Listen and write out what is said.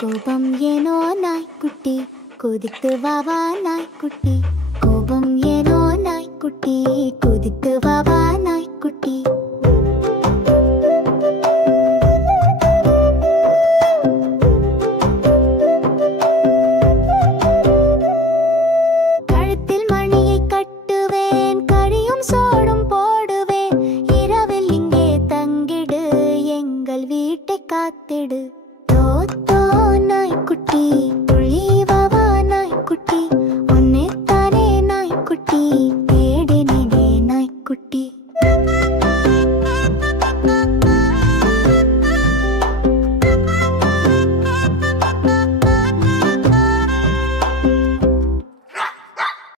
கோபம் ஏனோ நாய்க்குட்டி குதித்து வாவா நாய்க்குட்டி கோபம் ஏனோ நாய்க்குட்டி குதித்து வாவா நாய்க்குட்டி கழுத்தில் மணியை கட்டுவேன் கழியும் சோடும் போடுவேன் இரவில் இங்கே தங்கிடு எங்கள் வீட்டை காத்திடு தோ நாய்க்குட்டி